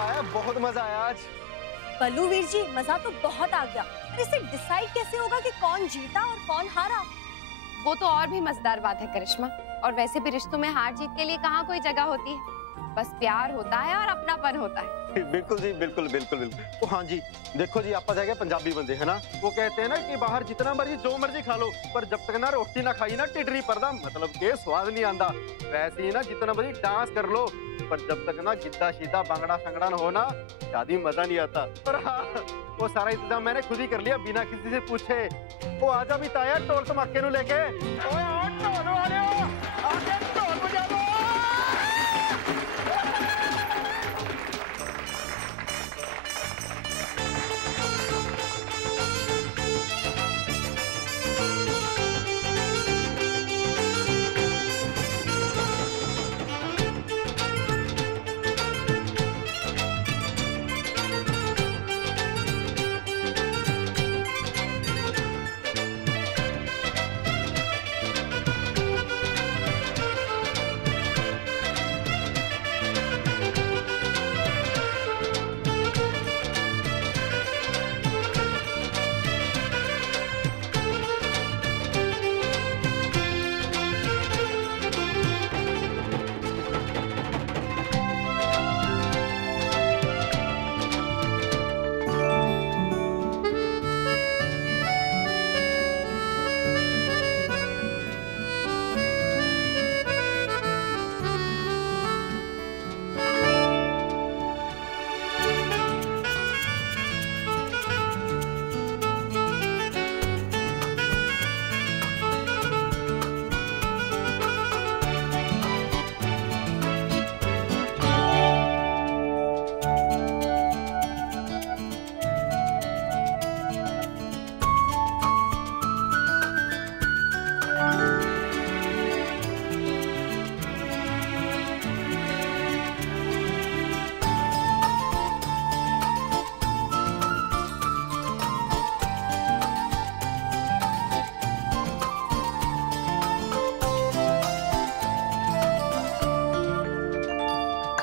मजा आया, बहुत मजा आया आज। बल्लू वीर जी, मजा तो बहुत आ गया, पर इसे डिसाइड कैसे होगा कि कौन जीता और कौन हारा? वो तो और भी मजेदार बात है करिश्मा। और वैसे भी रिश्तों में हार जीत के लिए कहाँ कोई जगह होती है, बस प्यार होता है और अपनापन होता है। बिल्कुल जी, बिल्कुल बिल्कुल बिल्कुल। तो हाँ जी, देखो जी, आप जाएंगे पंजाबी बंदे है ना, वो कहते हैं ना कि बाहर जितना मर्जी जो मर्जी खा लो, पर जब तक ना रोटी ना खाई ना टिटरी परदा मतलब के स्वाद नहीं आंदा। वैसे ही ना जितना मर्जी डांस कर लो, पर जब तक ना गिद्दा शीदा बांगड़ा संगड़ा न हो ना, शादी मजा नहीं आता। पर हाँ, वो सारा इंतजाम मैंने खुद ही कर लिया बिना किसी से पूछे। वो आजा भी ताया टोल तमाके नु लेके। ओए आओ ढोल वाले, आके ढोल बजा दो।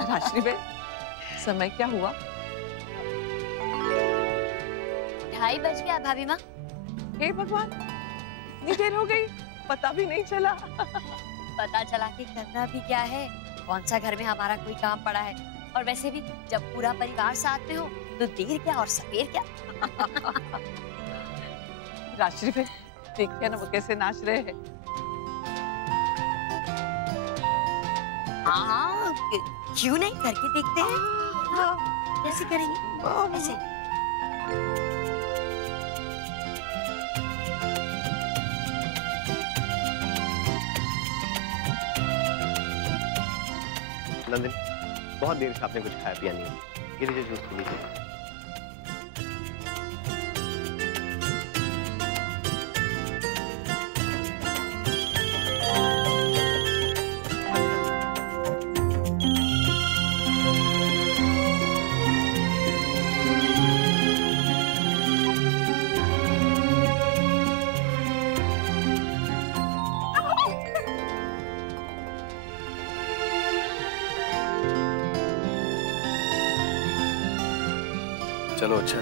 राशि में समय क्या हुआ? 2:30 बज गया भाभी माँ। हे भगवान, इतनी देर हो गई, पता भी नहीं चला। पता चला कि करना भी क्या है, कौन सा घर में हमारा कोई काम पड़ा है। और वैसे भी जब पूरा परिवार साथ में हो तो देर क्या और सवेर क्या। राशि में देखिए ना वो कैसे नाच रहे हैं। हाँ, क्यों नहीं, करके देखते हैं। हाँ, कैसे करेंगे? ऐसे। नंदिनी, बहुत देर से आपने कुछ खाया पिया नहीं, ये लीजिए जूस पी लीजिए। चलो अच्छा,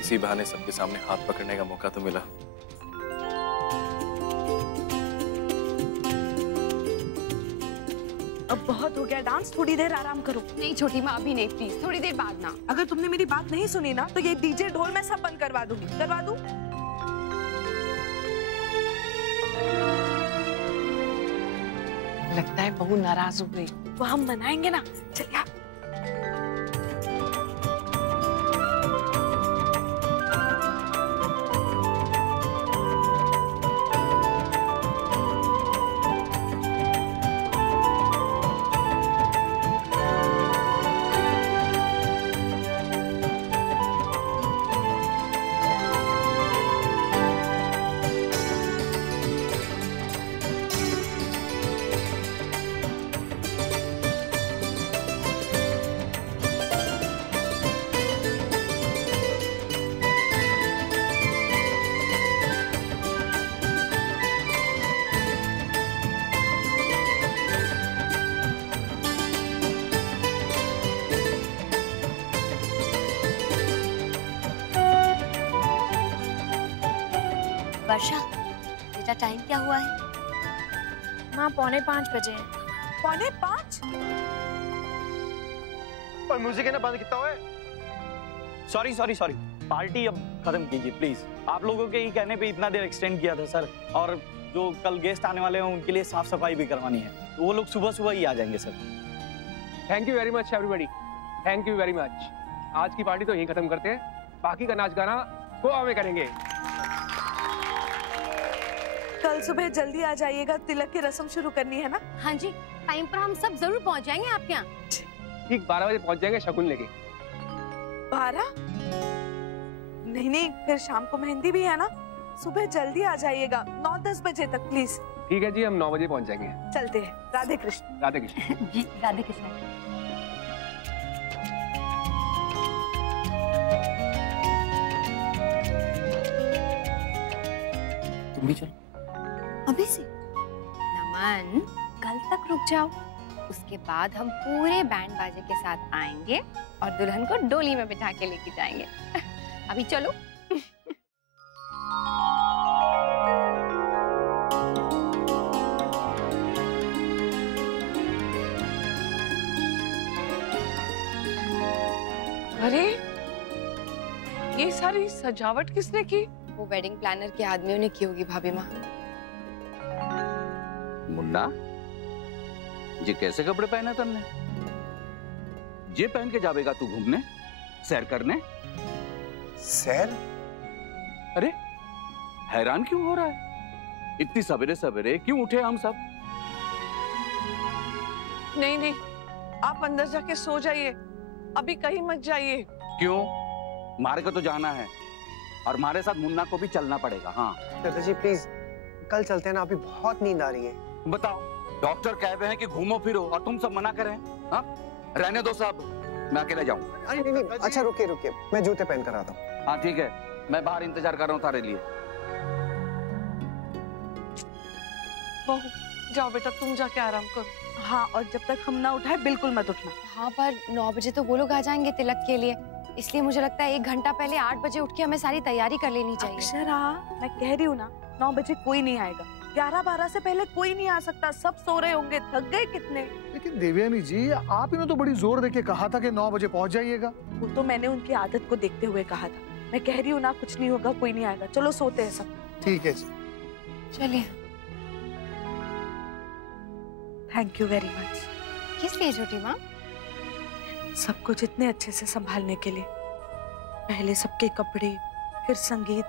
इसी बहाने सबके सामने हाथ पकड़ने का मौका तो मिला। अब बहुत हो गया डांस, थोड़ी देर आराम करो। नहीं छोटी माँ, अभी नहीं, प्लीज थोड़ी देर बाद ना। अगर तुमने मेरी बात नहीं सुनी ना तो ये डीजे ढोल मैं सब बंद करवा दूंगी। करवा दूं? लगता है बहू नाराज हो गई। वो हम मनाएंगे ना, चलिए। वर्षा, बेटा टाइम क्या हुआ है? माँ 4:45 बजे हैं। 4:45? और म्यूजिक ने बंद किया हुआ है। सॉरी पार्टी अब खत्म कीजिए प्लीज। आप लोगों के ही कहने पे इतना देर एक्सटेंड किया था सर, और जो कल गेस्ट आने वाले हैं उनके लिए साफ सफाई भी करवानी है, तो वो लोग सुबह सुबह ही आ जाएंगे sir. Thank you very much everybody, thank you very much. आज की पार्टी तो यहीं खत्म करते हैं, बाकी का नाच गाना गोवा में करेंगे। कल सुबह जल्दी आ जाइएगा, तिलक की रस्म शुरू करनी है ना। हाँ जी, टाइम पर हम सब जरूर पहुंच जाएंगे आपके यहाँ। ठीक 12 बजे पहुंच जाएंगे शगुन लेके। 12? नहीं, फिर शाम को मेहंदी भी है ना। सुबह जल्दी आ जाइएगा, 9-10 बजे तक प्लीज। ठीक है जी, हम 9 बजे पहुंच जाएंगे। चलते हैं। राधे कृष्ण। राधे कृष्ण। जी राधे कृष्ण। तुम भी चलो। अभी से? नमन, कल तक रुक जाओ, उसके बाद हम पूरे बैंड बाजे के साथ आएंगे और दुल्हन को डोली में बिठा के लेके जाएंगे। अभी चलो। अरे ये सारी सजावट किसने की? वो वेडिंग प्लानर के आदमियों ने की होगी भाभी माँ। मुन्ना, ये कैसे कपड़े पहने तुमने? ये पहन के जावेगा तू घूमने, सैर करने? सैर? अरे हैरान क्यों हो रहा है? इतनी सवेरे सवेरे क्यों उठे हम सब? नहीं, आप अंदर जाके सो जाइए, अभी कहीं मत जाइए। क्यों? मारे को तो जाना है, और हमारे साथ मुन्ना को भी चलना पड़ेगा। हाँ दादाजी प्लीज, कल चलते हैं ना, अभी बहुत नींद आ रही है। बताओ, डॉक्टर कह रहे हैं कि घूमो फिरो और तुम सब मना करें। हाँ, रहने दो सब, मैं अकेले जाऊं। अरे नहीं, अच्छा रुकिए, मैं जूते पहन कर आता हूँ। हाँ ठीक है, मैं बाहर इंतजार कर रहा हूँ तारे लिए। बहू जाओ बेटा, तुम जाके आराम करो। हाँ, और जब तक हम ना उठाए बिल्कुल मत उठना। हाँ, पर 9 बजे तो वो लोग आ जाएंगे तिलक के लिए, इसलिए मुझे लगता है 1 घंटा पहले 8 बजे उठ के हमें सारी तैयारी कर लेनी चाहिए। अक्षरा, मैं कह रही हूँ ना, 9 बजे कोई नहीं आएगा। 11-12 से पहले कोई नहीं आ सकता, सब सो रहे होंगे, थक गए कितने। लेकिन देवयानी जी, आपने तो बड़ी जोर देके कहा था कि 9 बजे पहुंच जाइएगा। वो तो मैंने उनकी आदत को देखते हुए कहा था। मैं कह रही हूँ ना, कुछ नहीं होगा, कोई नहीं आएगा। चलो सोते हैं सब। ठीक है जी, चलिए। Thank you very much. किस लिए छोटी माँ? सब कुछ इतने अच्छे से संभालने के लिए। पहले सबके कपड़े, फिर संगीत।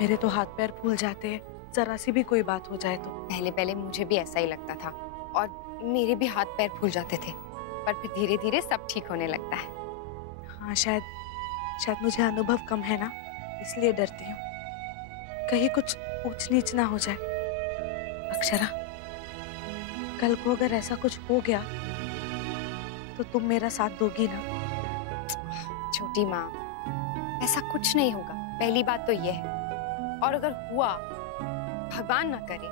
मेरे तो हाथ पैर फूल जाते हैं जरा सी भी कोई बात हो जाए तो। पहले मुझे भी ऐसा ही लगता था, और मेरे भी हाथ पैर फूल जाते थे, पर फिर धीरे धीरे सब ठीक होने लगता है। हाँ, शायद मुझे अनुभव कम है ना, इसलिए डरती हूँ कहीं कुछ ऊंच नीच ना हो जाए। अक्षरा, कल को अगर ऐसा कुछ हो गया तो तुम मेरा साथ दोगी ना? छोटी माँ, ऐसा कुछ नहीं होगा, पहली बात तो ये है। और अगर हुआ, भगवान ना करे,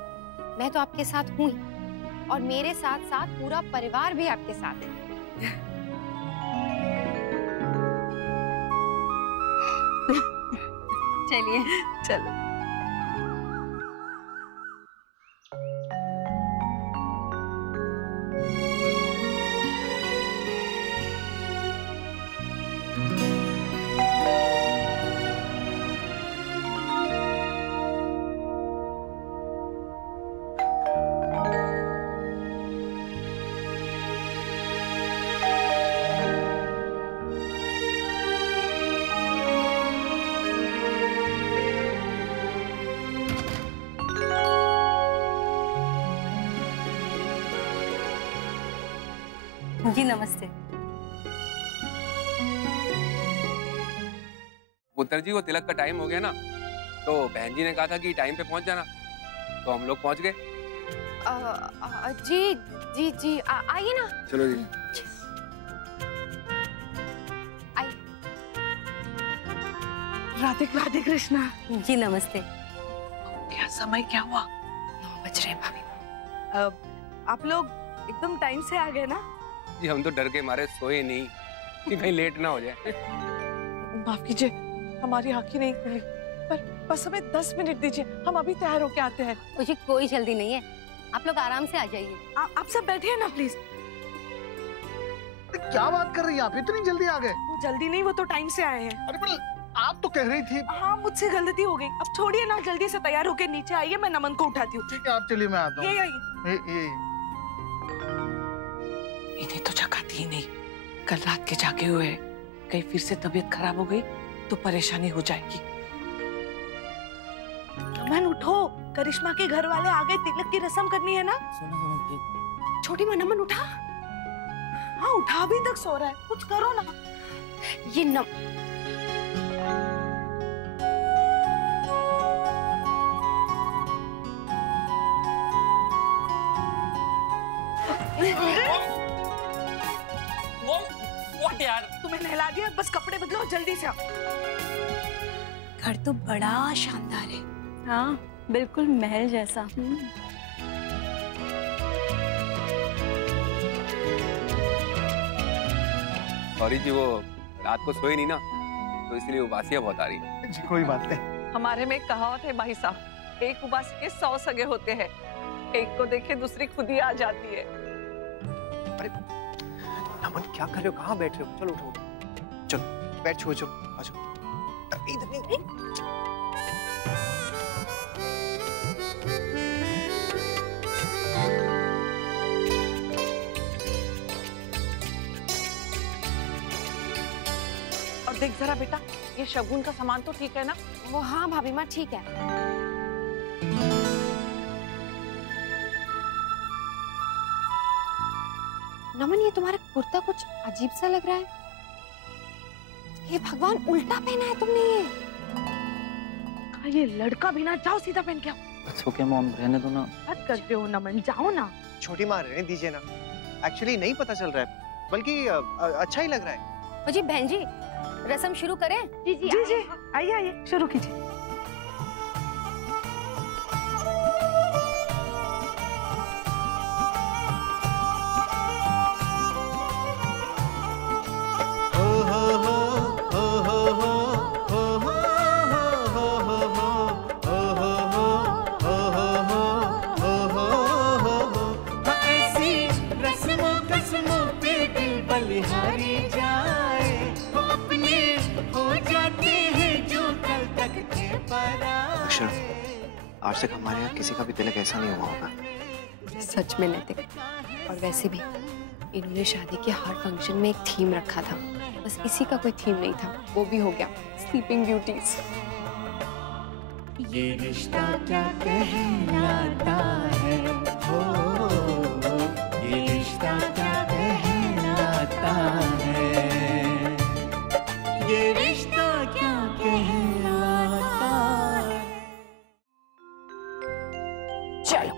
मैं तो आपके साथ हूँ ही, और मेरे साथ साथ पूरा परिवार भी आपके साथ है। चलिए। चलो। जी नमस्ते। पुत्र जी, वो तिलक का टाइम हो गया ना, तो बहन जी ने कहा था कि टाइम पे पहुंच जाना, तो हम लोग पहुंच गए। जी आइए ना। चलो जी। आइए। राधे कृष्णा। जी नमस्ते। क्या समय क्या हुआ? 9 बज रहे हैं भाभी। आप लोग एकदम टाइम से आ गए ना? जी, हम तो डर के मारे सोए नहीं कि कहीं लेट ना हो जाए। माफ कीजिए, हमारी आंखें नहीं खुली। बस हमें 10 मिनट दीजिए, हम अभी तैयार होके आते हैं। मुझे कोई जल्दी नहीं है, आप लोग आराम से आ जाइए। आप सब बैठिए ना प्लीज। क्या बात कर रही हैं आप, इतनी जल्दी आ गए? वो जल्दी नहीं, वो तो टाइम से आए हैं। अरे पर आप तो कह रही थी। हाँ मुझसे गलती हो गई, अब छोड़िए ना, जल्दी से तैयार होके नीचे आइए, मैं नमन को उठाती हूँ। ठीक है आप चलिए, मैं आता हूँ। ये इन्हें तो जगाती ही नहीं, कल रात के जागे हुए हैं, कहीं फिर से तबीयत खराब हो गई तो परेशानी हो जाएगी। नमन उठो, करिश्मा के घर वाले आ गए, तिलक की रस्म करनी है ना। छोटी माँ नमन उठा। हाँ उठा, अभी तक सो रहा है, कुछ करो ना। ये What यार? तुम्हें नहला दिया, बस कपड़े बदलो जल्दी से। घर तो बड़ा शानदार है। हाँ बिल्कुल महल जैसा। सॉरी जी, वो रात को सोई नहीं ना, तो इसलिए उबासियां बहुत आ रही है। जी कोई बात नहीं। हमारे में एक कहावत है भाई साहब, एक उबासी के 100 सगे होते हैं, एक को देखे दूसरी खुद ही आ जाती है। अरे नमन क्या कर रहे हो, कहाँ बैठ रहे हो? चलो उठो, चलो बैठ, छो चलो, आ जाओ। इधर नहीं। और देख जरा बेटा, ये शगुन का सामान तो ठीक है ना? वो हाँ भाभी माँ ठीक है। नमन ये तुम्हारा कुर्ता कुछ अजीब सा लग रहा है। हे भगवान, उल्टा पहना है तुमने ये। ये लड़का भी ना, जाओ सीधा पहन के आओ। It's okay मॉम, रहने दो ना। बात करते हो नमन, जाओ ना। छोटी माँ रहने दीजिए ना, एक्चुअली नहीं पता चल रहा है, बल्कि अच्छा ही लग रहा है। जी बहन जी, रस्म शुरू करें? जी जी जी, आइए आइए, शुरू कीजिए। आज तक हमारे यहाँ किसी का भी तिलक ऐसा नहीं हुआ होगा। सच में नैतिक। और वैसे भी इन्होंने शादी के हर फंक्शन में एक थीम रखा था, बस इसी का कोई थीम नहीं था, वो भी हो गया स्लीपिंग ब्यूटीज। ये रिश्ता क्या कहलाता है, हो ये रिश्ता क्या कहलाता है, ये रिश्ता क्या कहलाता है। चलो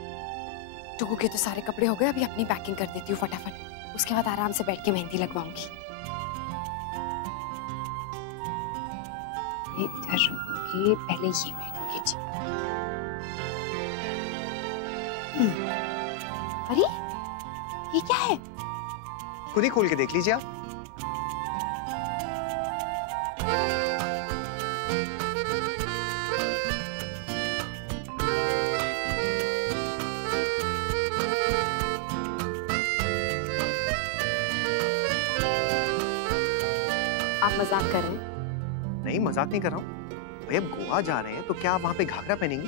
टुकू के तो सारे कपड़े हो गए, अभी अपनी पैकिंग कर देती हूँ फटाफट, उसके बाद आराम से बैठ के मेहंदी लगवाऊंगी। इधर रुकोगे, पहले ये पहनूंगी जी। अरे ये क्या है? खुद ही खोल के देख लीजिए आप। आप मजाक कर रहे हैं? नहीं मजाक नहीं कर रहा हूँ भाई, अब गोवा जा रहे हैं तो क्या आप वहाँ पे घाघरा पहनेंगी?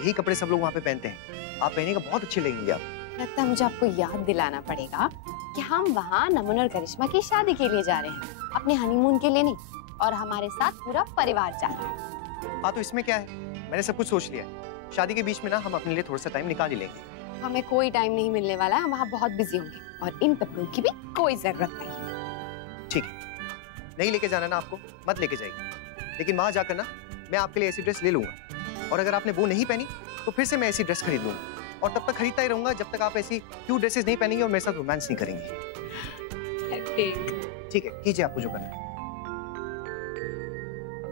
यही कपड़े सब लोग वहाँ पे पहनते हैं, आप पहनेगा बहुत अच्छे लगेंगे आप। लगता है मुझे आपको याद दिलाना पड़ेगा कि हम वहाँ नमन और करिश्मा की शादी के लिए जा रहे हैं, अपने हनीमून के लिए नहीं, और हमारे साथ पूरा परिवार जा रहा है। हाँ तो इसमें क्या है, मैंने सब कुछ सोच लिया है। शादी के बीच में ना हम अपने लिए थोड़ा सा टाइम निकाल ही लेंगे। हमें कोई टाइम नहीं मिलने वाला है, हम वहाँ बहुत बिजी होंगे और इन कपड़ों की भी कोई जरूरत नहीं। ठीक है, नहीं लेके जाना ना आपको, मत लेके जाइए, लेकिन वहां जाकर ना मैं आपके लिए ऐसी ड्रेस ले लूंगा, और अगर आपने वो नहीं पहनी तो फिर से मैं ऐसी ड्रेस खरीद लूंगा, और तब तक खरीदता ही रहूंगा जब तक आप ऐसी क्यूट ड्रेसेस नहीं पहनेंगे और मेरे साथ रोमांस नहीं करेंगी। ठीक है, कीजिए आपको जो करना है।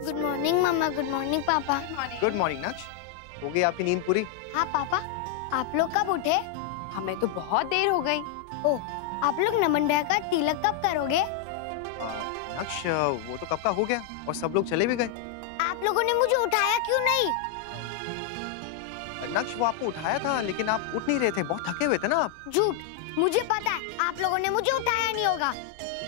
गुड मॉर्निंग मम्मा, गुड मॉर्निंग पापा। गुड मॉर्निंग नक्श, हो गई आपकी नींद पूरी? हाँ पापा, आप लोग कब उठे? हमें तो बहुत देर हो गई। ओह, आप लोग नमन भैया का तिलक कब करोगे? नक्श वो तो कब का हो गया और सब लोग चले भी गए। आप आप लोगों ने मुझे उठाया क्यों नहीं? नक्श, वो आपको उठाया था लेकिन आप उठ नहीं रहे थे, बहुत थके हुए थे ना आप। झूठ, मुझे पता है आप लोगों ने मुझे उठाया नहीं होगा।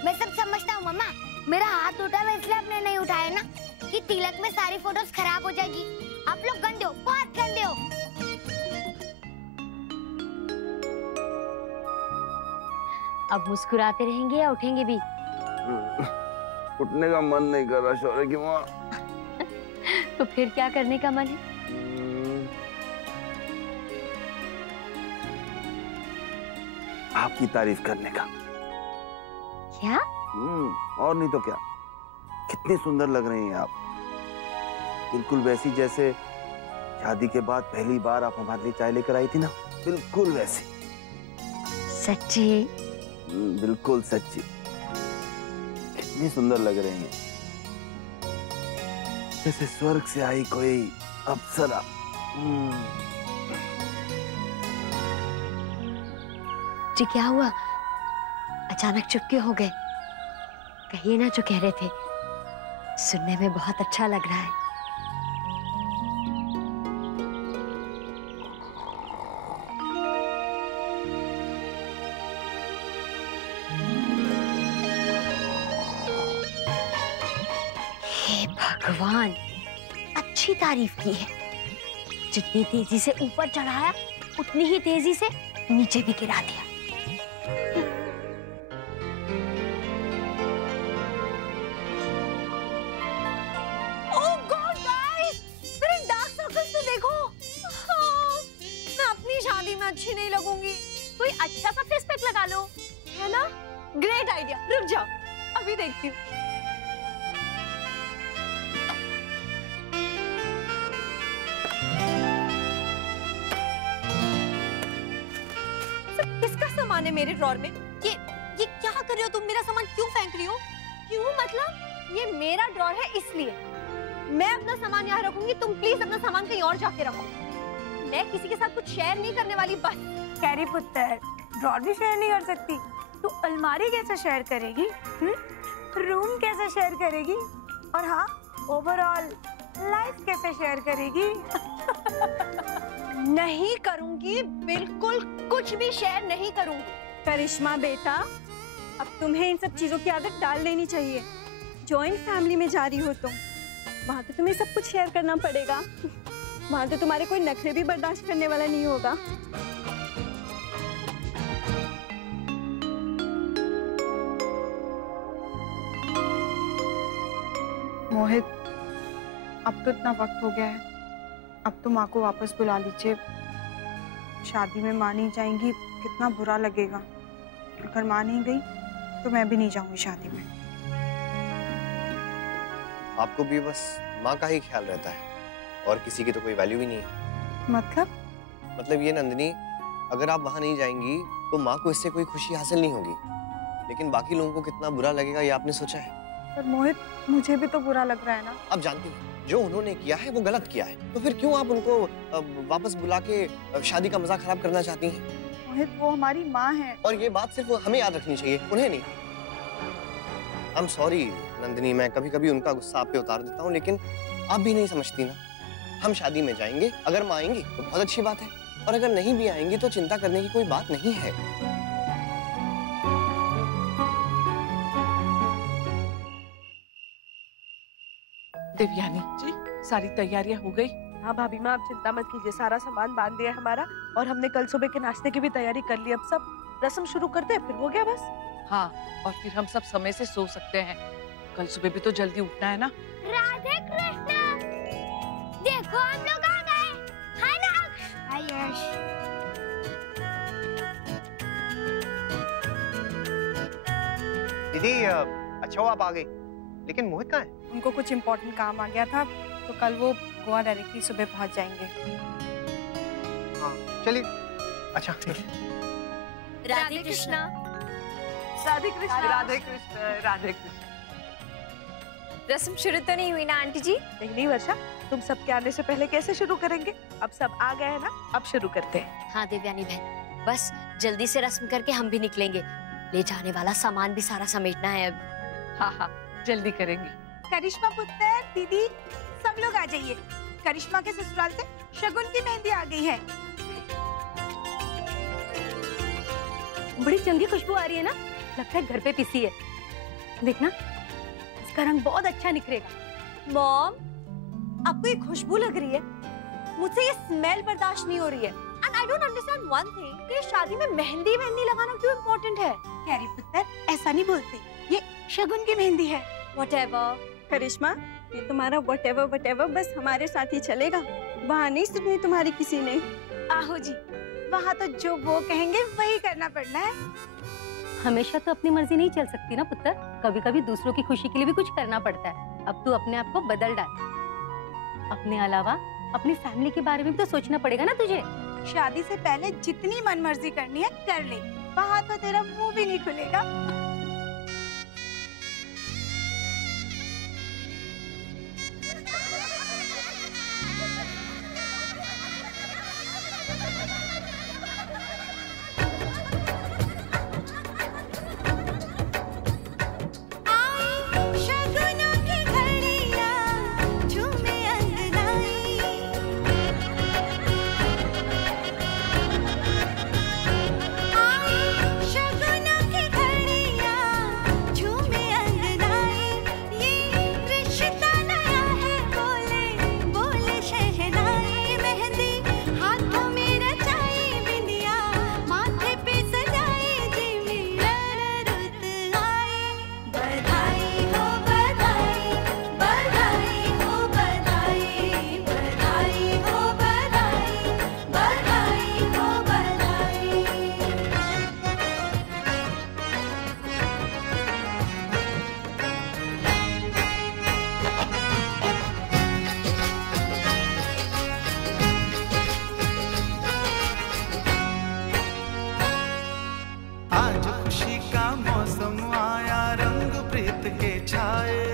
मैं सब समझता हूँ मम्मा, मेरा हाथ टूटा हुआ इसलिए आपने नहीं उठाया ना कि तिलक में सारी फोटोज खराब हो जाएगी। आप लोग गंदे हो, बहुत गंदे हो। अब मुस्कुराते रहेंगे या उठेंगे भी? उठने का मन नहीं कर रहा शौर्य की माँ। तो फिर क्या करने का मन है? आपकी तारीफ करने का। क्या? और नहीं तो क्या। कितनी सुंदर लग रही हैं आप, बिल्कुल वैसी जैसे शादी के बाद पहली बार आप हमारे लिए चाय लेकर आई थी ना, बिल्कुल वैसी। सच्ची? बिल्कुल सच्ची। कितनी सुंदर लग रही हैं, जैसे स्वर्ग से आई कोई अप्सरा। जी क्या हुआ, अचानक चुप क्यों हो गए? कहिए ना जो कह रहे थे, सुनने में बहुत अच्छा लग रहा है। हे भगवान, अच्छी तारीफ की है। जितनी तेजी से ऊपर चढ़ाया उतनी ही तेजी से नीचे भी गिरा दिया। ओह गॉड गाइस, मेरे डार्क सर्कल्स तो देखो। मैं अपनी शादी में अच्छी नहीं लगूंगी। कोई अच्छा सा फेस पैक लगा लो, है ना? ग्रेट आइडिया, रुक जाओ अभी देखती हूँ। किसका सामान है मेरे ड्रॉर में? ये क्या कर रहे हो तुम? मेरा सामान क्यों फेंक रही हो? क्यों मतलब? ये मेरा ड्रॉर है इसलिए मैं अपना सामान यहाँ रखूंगी। तुम प्लीज अपना सामान कहीं और जाके रखो। मैं किसी के साथ कुछ शेयर नहीं करने वाली। बस कैरी पुत्र, ड्रॉर भी शेयर नहीं कर सकती तो अलमारी कैसे शेयर करेगी? रूम कैसे शेयर करेगी? और हाँ, ओवरऑल लाइफ कैसे शेयर करेगी? नहीं करूंगी, बिल्कुल कुछ भी शेयर नहीं करूंगी। करिश्मा बेटा, अब तुम्हें इन सब चीजों की आदत डाल लेनी चाहिए। जॉइंट फैमिली में जा रही हो तुम, वहाँ तो तुम्हें सब कुछ शेयर करना पड़ेगा। वहाँ तो तुम्हारे कोई नखरे भी बर्दाश्त करने वाला नहीं होगा। मोहित, अब तो इतना वक्त हो गया है, अब तो माँ को वापस बुला लीजिए। शादी में माँ नहीं जाएंगी, कितना बुरा लगेगा। अगर माँ नहीं गई तो मैं भी नहीं जाऊंगी शादी में। आपको भी बस माँ का ही ख्याल रहता है और किसी की तो कोई वैल्यू ही नहीं है। मतलब ये नंदिनी, अगर आप वहाँ नहीं जाएंगी तो माँ को इससे कोई खुशी हासिल नहीं होगी, लेकिन बाकी लोगों को कितना बुरा लगेगा ये आपने सोचा है? पर मोहित, मुझे भी तो बुरा लग रहा है ना। आप जानती हैं जो उन्होंने किया है वो गलत किया है, तो फिर क्यों आप उनको वापस बुला के शादी का मजा खराब करना चाहती हैं? मोहित, वो हमारी माँ है। और ये बात सिर्फ हमें याद रखनी चाहिए, उन्हें नहीं। आई एम सॉरी नंदिनी, मैं कभी कभी उनका गुस्सा आप पे उतार देता हूँ, लेकिन आप भी नहीं समझती ना। हम शादी में जाएंगे, अगर माँ आएंगी तो बहुत अच्छी बात है, और अगर नहीं भी आएंगी तो चिंता करने की कोई बात नहीं है। देवयानी जी, सारी तैयारियां हो गई? हाँ भाभी माँ, आप चिंता मत कीजिए, सारा सामान बांध दिया है हमारा, और हमने कल सुबह के नाश्ते की भी तैयारी कर ली। अब सब रस्म शुरू करते हैं, फिर हो गया बस। हाँ, और फिर हम सब समय से सो सकते हैं। कल सुबह भी तो जल्दी उठना है ना। राधे कृष्ण, देखो हम लोग आ गए। हाय नक्ष। हाय यश। दीदी, अच्छा आप आ गई, लेकिन मोहित कहाँ है? उनको कुछ इम्पोर्टेंट काम आ गया था, तो कल वो गोवा डायरेक्टली सुबह पहुंच जाएंगे। हाँ चलिए। अच्छा राधे कृष्णा। राधे कृष्ण, राधे कृष्ण, राधे कृष्ण। रस्म शुरू तो नहीं हुई ना आंटी जी? नहीं वर्षा, तुम सब के आने से पहले कैसे शुरू करेंगे? अब सब आ गए हैं ना, अब शुरू करते हैं। हाँ देवयानी बहन, बस जल्दी से रस्म करके हम भी निकलेंगे। ले जाने वाला सामान भी सारा समेटना है अब। हाँ हाँ, जल्दी करेंगे। करिश्मा पुत्र, दीदी सब लोग आ जाइए। करिश्मा के ससुराल से शगुन की मेहंदी आ गई है। बड़ी चंगी खुशबू आ रही है ना, लगता है घर पे पिसी है। देखना, इसका रंग बहुत अच्छा निखरेगा। मॉम, आपको ये खुशबू लग रही है, मुझसे ये स्मेल बर्दाश्त नहीं हो रही है। And I don't understand one thing, कि शादी में मेहंदी लगाना क्यों इम्पोर्टेंट है? कैरी पुत्र, ऐसा नहीं बोलते, ये शगुन की मेहंदी है। Whatever। करिश्मा, ये तुम्हारा whatever बस हमारे साथ ही चलेगा, वहाँ नहीं सुननी तुम्हारी किसी ने। आहो जी, वहाँ तो जो वो कहेंगे वही करना पड़ना है। हमेशा तो अपनी मर्जी नहीं चल सकती ना पुत्र, कभी कभी दूसरों की खुशी के लिए भी कुछ करना पड़ता है। अब तू अपने आप को बदल डाल। अपने अलावा अपनी फैमिली के बारे में भी तो सोचना पड़ेगा ना तुझे। शादी से पहले जितनी मनमर्जी करनी है कर ले, वहाँ तो तेरा मुंह भी नहीं खुलेगा। आज खुशी का मौसम आया, रंग प्रीत के छाए।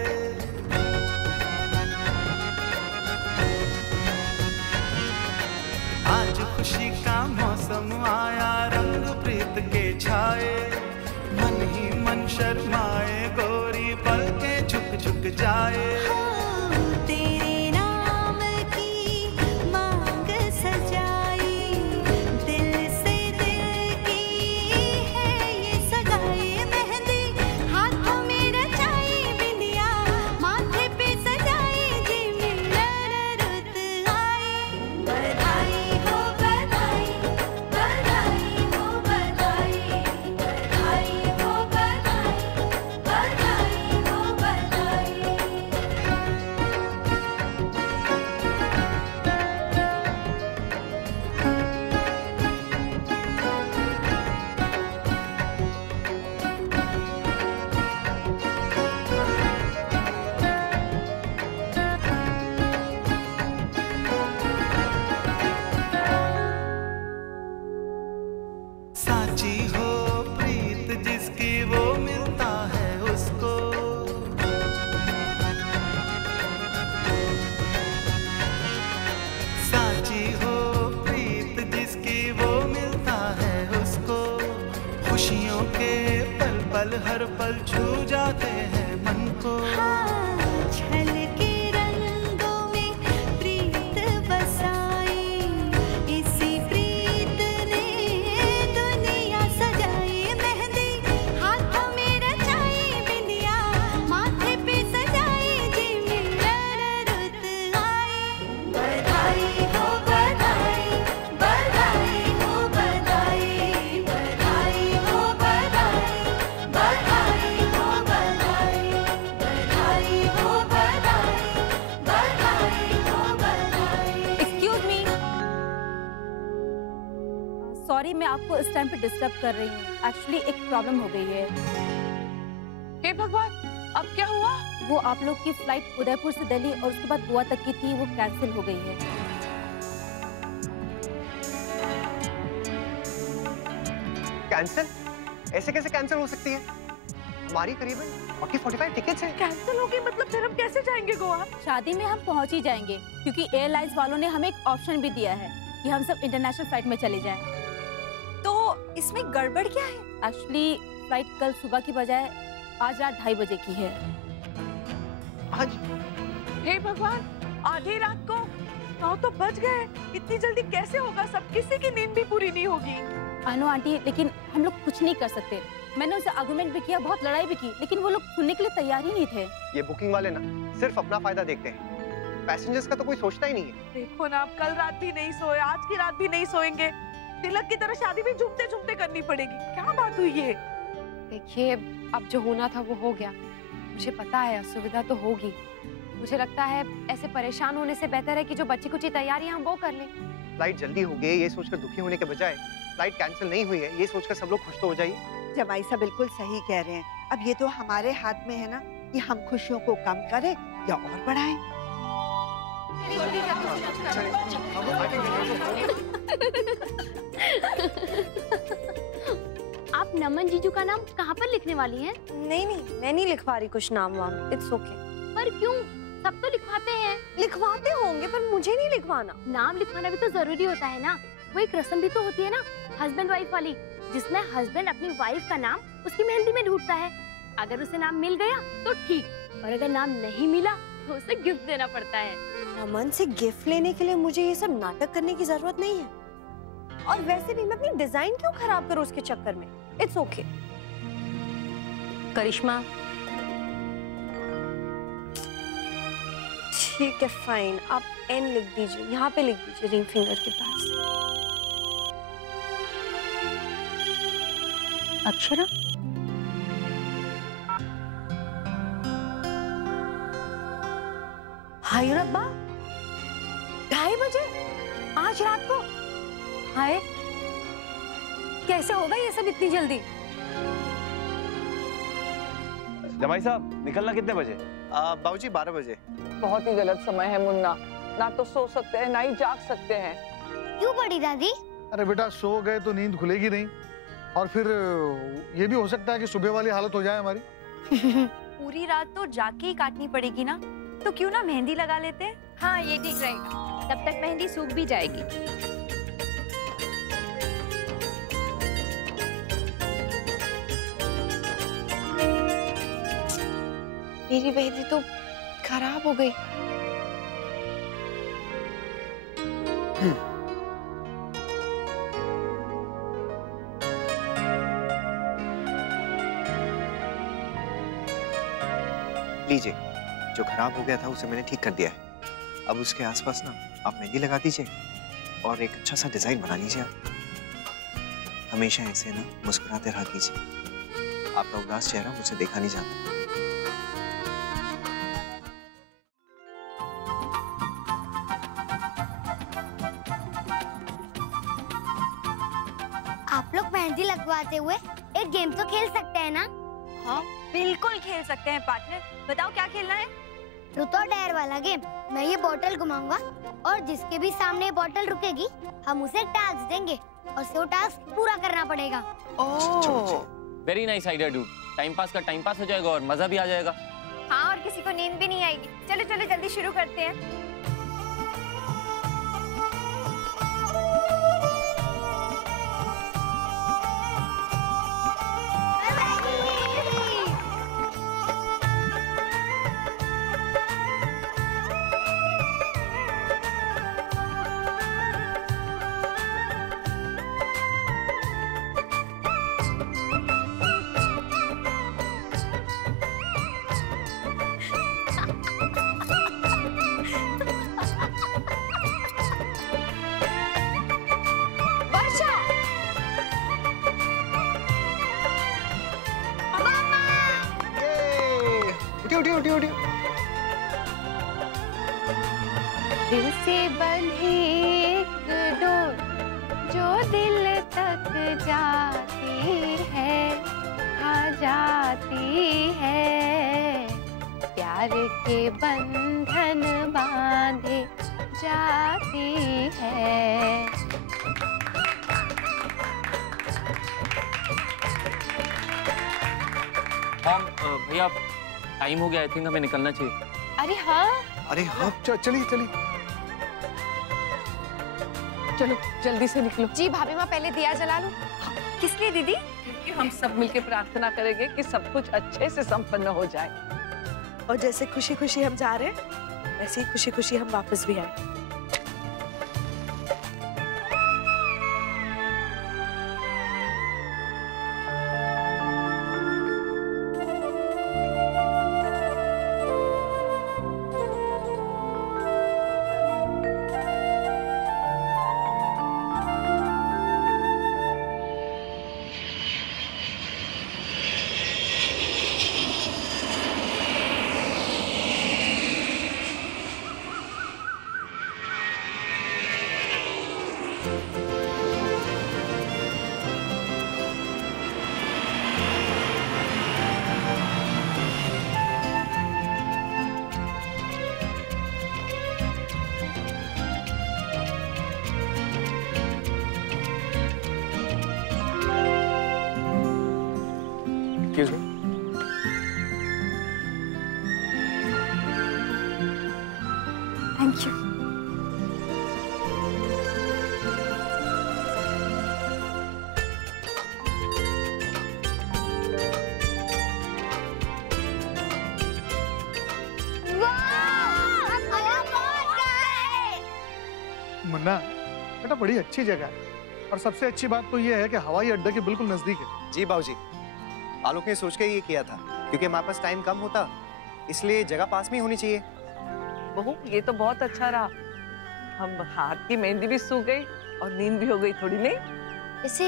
आज खुशी का मौसम आया, रंग प्रीत के छाए। मन ही मन शर्माए, गोरी पलकें झुक झुक जाए। तेरे नाम की मांग सजाई, दिल से दिल की है ये सगाई। मेहंदी हाथों में रचाई, बिंदिया माथे पे सजाई, जी मिलन रुत आई। बधाई हो बधाई, बधाई हो बधाई, बधाई हो बधाई, बधाई हो बधाई। साची हो प्रीत जिसकी, वो मिलता है उसको। साची हो प्रीत जिसकी, वो मिलता है उसको। खुशियों के पल पल हर पल छू जाते हैं मन को। छल के रंगों में प्रीत बसाई, इसी प्रीत ने दुनिया सजाई। मेहंदी हाथों में रचाई, बिंदिया माथे पे सजाई, जी मिलन रुत आई। बधाई हो बधाई, बधाई हो बधाई, बधाई हो बधाई, बधाई हो बधाई, बधाई हो बधाई, बधाई हो बधाई। एक्सक्यूज मी, सॉरी मैं आपको इस टाइम पे डिस्टर्ब कर रही हूँ। एक्चुअली एक प्रॉब्लम हो गई है। हे भगवान, अब क्या हुआ? वो आप लोग की फ्लाइट उदयपुर से दिल्ली और उसके बाद गोवा तक की थी, वो कैंसिल हो गई है। कैंसिल? ऐसे कैसे कैंसिल हो सकती है? हमारी करीबन 40-45 टिकट्स हैं। कैंसिल हो गई मतलब फिर हम कैसे जाएंगे गोवा? शादी में हम पहुंच ही जाएंगे, क्योंकि एयरलाइंस वालों ने हमें एक ऑप्शन भी दिया है कि हम सब इंटरनेशनल फ्लाइट में चले जाएं। तो इसमें गड़बड़ क्या है? एक्चुअली फ्लाइट कल सुबह की बजाय आज रात 2:30 बजे की है। आज? हे भगवान, आधी रात को 9 तो बज गए। इतनी जल्दी कैसे होगा? सब किसी की नींद भी पूरी नहीं होगी। अनु आंटी, लेकिन हम लोग कुछ नहीं कर सकते। मैंने उनसे आर्गुमेंट भी किया, बहुत लड़ाई भी की, लेकिन वो लोग सुनने के लिए तैयार ही नहीं थे। ये बुकिंग वाले ना सिर्फ अपना फायदा देखते हैं, पैसेंजर्स का तो कोई सोचता ही नहीं है। देखो ना, आप कल रात भी नहीं सोए, आज की रात भी नहीं सोएंगे। तिलक की तरह शादी भी झूमते झूमते करनी पड़ेगी। क्या बात हुई है? देखिए, अब जो होना था वो हो गया। मुझे पता है असुविधा तो होगी। मुझे लगता है ऐसे परेशान होने से बेहतर है कि जो बच्ची कुछ तैयारियां हम वो कर लें। फ्लाइट जल्दी हो गई ये सोचकर दुखी होने के बजाय फ्लाइट कैंसिल नहीं हुई है ये सोचकर सब लोग खुश तो हो जाइए। जमाई साहब बिल्कुल सही कह रहे हैं। अब ये तो हमारे हाथ में है ना कि हम खुशियों को कम करें या और बढ़ाएं। आप नमन जीजू का नाम कहाँ पर लिखने वाली हैं? नहीं, मैं नहीं लिखवा रही कुछ नाम वाम। It's okay. पर क्यों? सब तो लिखवाते हैं। लिखवाते होंगे पर मुझे नहीं लिखवाना। नाम लिखवाना भी तो जरूरी होता है ना। वो एक रस्म भी तो होती है ना, हस्बैंड वाइफ वाली, जिसमें हस्बैंड अपनी वाइफ का नाम उसकी मेहंदी में ढूंढता है। अगर उसे नाम मिल गया तो ठीक, और अगर नाम नहीं मिला तो उसे गिफ्ट देना पड़ता है। नमन से गिफ्ट लेने के लिए मुझे ये सब नाटक करने की जरूरत नहीं है। और वैसे भी मैं अपनी डिजाइन क्यों खराब करूं उसके चक्कर में। It's okay. करिश्मा, ठीक है फाइन, आप एन लिख दीजिए, यहाँ पे लिख दीजिए रिंग फिंगर के पास। अक्षरा, हाय रब्बा, 2:30 बजे आज रात को। हाय, कैसे होगा ये सब इतनी जल्दी? जमाई साहब निकलना कितने बजे? बाबूजी 12 बजे। बहुत ही गलत समय है मुन्ना, ना तो सो सकते हैं ना ही जाग सकते हैं। क्यों बड़ी दादी? अरे बेटा, सो गए तो नींद खुलेगी नहीं, और फिर ये भी हो सकता है कि सुबह वाली हालत हो जाए हमारी। पूरी रात तो जाके ही काटनी पड़ेगी ना, तो क्यों ना मेहंदी लगा लेते हैं? हाँ, ये ठीक रहेगा। तब तक मेहंदी सूख भी जाएगी। मेरी मेहंदी तो खराब हो गई। लीजिए, जो खराब हो गया था उसे मैंने ठीक कर दिया है। अब उसके आसपास ना आप मेहंदी लगा दीजिए और एक अच्छा सा डिजाइन बना लीजिए। आप हमेशा ऐसे ना मुस्कुराते रहा कीजिए। आपका उदास चेहरा मुझसे देखा नहीं जाता। आप लोग मेहंदी लगवाते हुए एक गेम तो खेल सकते हैं ना? हाँ, बिल्कुल खेल सकते हैं पार्टनर। बताओ क्या खेलना है? ट्रूथ और डेयर वाला गेम। मैं ये बॉटल घुमाऊंगा और जिसके भी सामने ये बॉटल रुकेगी हम उसे टास्क देंगे और उसे वो टास्क पूरा करना पड़ेगा। Very nice idea dude. Time pass का टाइम पास हो जाएगा और मजा भी आ जाएगा। हाँ, और किसी को नींद भी नहीं आएगी। चलो चलो जल्दी शुरू करते हैं। दिल से बंधी एक डोर जो दिल तक जाती है, हाँ जाती है, प्यार के बंधन बांधे जाती है। हाँ भैया, टाइम हो गया। आई थिंक हमें निकलना चाहिए। अरे हाँ, अरे हाँ, चलिए चलिए। चलो जल्दी से निकलो। जी भाभी माँ, पहले दिया जला लो। किस लिए दीदी? क्योंकि हम सब मिलके प्रार्थना करेंगे कि सब कुछ अच्छे से संपन्न हो जाए। और जैसे खुशी खुशी हम जा रहे हैं ऐसे ही खुशी खुशी हम वापस भी आए। Excuse me. Thank you. Munna बेटा बड़ी अच्छी जगह है और सबसे अच्छी बात तो ये है कि हवाई अड्डे के बिल्कुल नजदीक है। जी बाबूजी, आलोक ने सोच के ये किया था क्योंकि हमारे पास टाइम कम होता, इसलिए जगह पास में ही होनी चाहिए। बहू ये तो बहुत अच्छा रहा, हम हाथ की मेहंदी भी सूख गई और नींद भी हो गई थोड़ी, नहीं? वैसे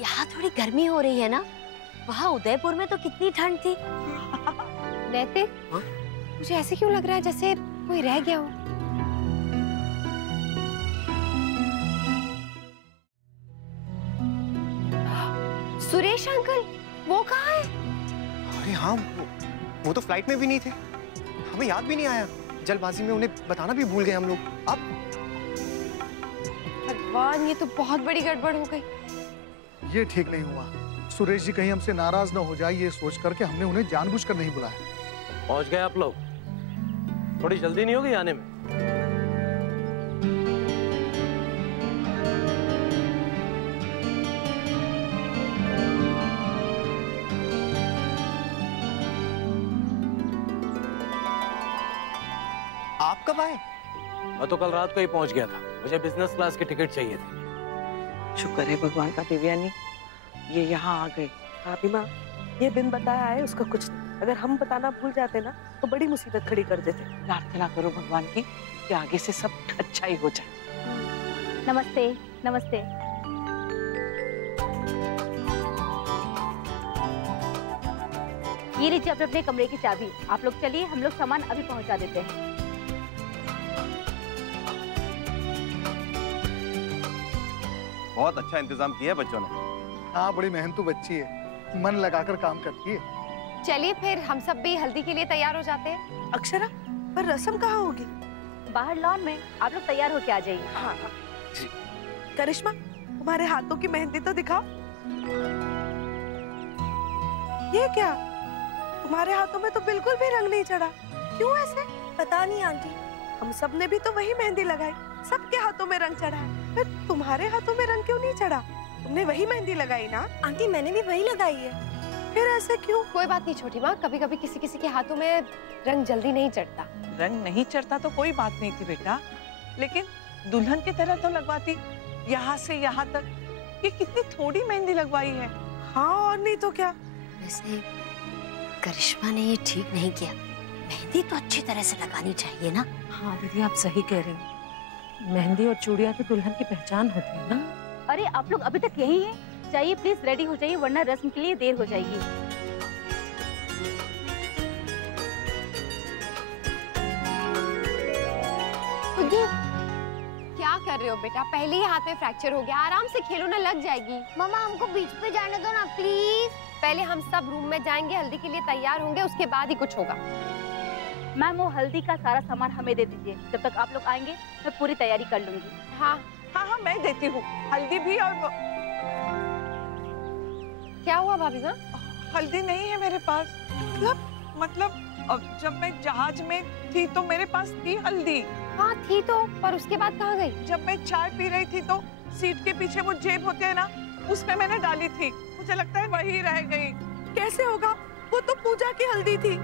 यहाँ थोड़ी गर्मी हो रही है ना, वहाँ उदयपुर में तो कितनी ठंड थी। नैतिक, मुझे ऐसे क्यों लग रहा है जैसे कोई रह गया हो। सुरेश अंकल, वो कहाँ है? अरे हाँ, वो तो फ्लाइट में भी नहीं थे, हमें याद भी नहीं आया, जल्दबाजी में उन्हें बताना भी भूल गए हम लोग। अब भगवान, ये तो बहुत बड़ी गड़बड़ हो गई। ये ठीक नहीं हुआ। सुरेश जी कहीं हमसे नाराज ना हो जाए ये सोच करके हमने उन्हें जानबूझकर नहीं बुलाया। पहुंच गए आप लोग? थोड़ी जल्दी नहीं होगी आने में? आप कब आए? मैं तो कल रात को ही पहुंच गया था, मुझे बिजनेस क्लास की टिकट चाहिए थी। शुक्र है भगवान का देवयानी, ये यहाँ आ गए। भाभी माँ, ये बिन बताया है उसका कुछ नहीं, अगर हम बताना भूल जाते ना तो बड़ी मुसीबत खड़ी कर देते। प्रार्थना करो भगवान की कि आगे से सब अच्छा ही हो जाए। नमस्ते। नमस्ते। ये लीजिए अपने अपने कमरे की चाबी, आप लोग चलिए, हम लोग सामान अभी पहुंचा देते हैं। बहुत अच्छा इंतजाम किया है बच्चों ने। हाँ, बड़ी मेहनतू बच्ची है, मन लगाकर काम करती है। चलिए फिर हम सब भी हल्दी के लिए तैयार हो जाते हैं। अक्षरा, पर रस्म कहाँ होगी? बाहर लॉन में, आप लोग तैयार होके आ जाइए। हाँ। करिश्मा, तुम्हारे हाथों की मेहंदी तो दिखाओ। ये क्या? तुम्हारे हाथों में तो बिल्कुल भी रंग नहीं चढ़ा, क्यों ऐसे? पता नहीं आंटी, हम सब ने भी तो वही मेहंदी लगाई, सबके हाथों में रंग चढ़ा है, फिर तुम्हारे हाथों में रंग क्यों नहीं चढ़ा? तुमने वही मेहंदी लगाई ना? आंटी मैंने भी वही लगाई है। फिर ऐसे क्यों? कोई बात नहीं छोटी माँ, कभी कभी किसी किसी के हाथों में रंग जल्दी नहीं चढ़ता। रंग नहीं चढ़ता तो कोई बात नहीं थी बेटा, लेकिन दुल्हन की तरह तो लगवाती, यहाँ से यहाँ तक। ये कितनी थोड़ी मेहंदी लगवाई है। हाँ, और नहीं तो क्या। वैसे करिश्मा ने ये ठीक नहीं किया, मेहंदी तो अच्छी तरह से लगानी चाहिए ना। हाँ दीदी, आप सही कह रहे हैं, मेहंदी और चूड़ियाँ तो दुल्हन की पहचान होती है ना। अरे आप लोग अभी तक यही हैं? जाइए प्लीज, रेडी हो जाइए, वरना रस्म के लिए देर हो जाएगी। क्या कर रहे हो बेटा? पहले ही हाथ में फ्रैक्चर हो गया, आराम से खेलो ना, लग जाएगी। मम्मा हमको बीच पे जाने दो ना प्लीज। पहले हम सब रूम में जाएंगे, हल्दी के लिए तैयार होंगे, उसके बाद ही कुछ होगा। मैम, वो हल्दी का सारा सामान हमें दे दीजिए, जब तक आप लोग आएंगे मैं पूरी तैयारी कर लूंगी। हाँ हाँ हाँ, मैं देती हूँ हल्दी भी। और क्या हुआ भाभी माँ? हल्दी नहीं है मेरे पास। मतलब जब मैं जहाज में थी तो मेरे पास थी हल्दी। हाँ थी तो, पर उसके बाद कहाँ गई? जब मैं चाय पी रही थी तो सीट के पीछे वो जेब होते हैं ना, उसमें मैंने डाली थी, मुझे लगता है वही रह गई। कैसे होगा? वो तो पूजा की हल्दी थी।